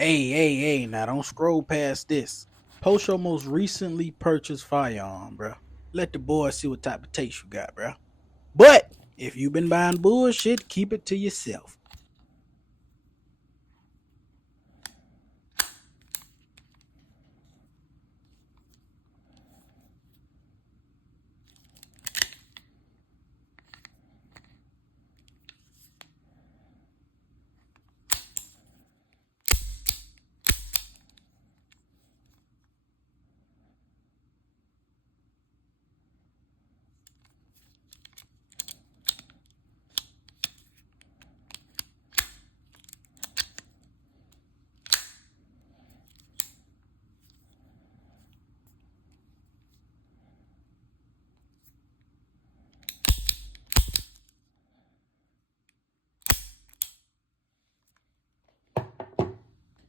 Hey, now don't scroll past this. Post your most recently purchased firearm, bro. Let the boys see what type of taste you got, bro. But if you've been buying bullshit, keep it to yourself.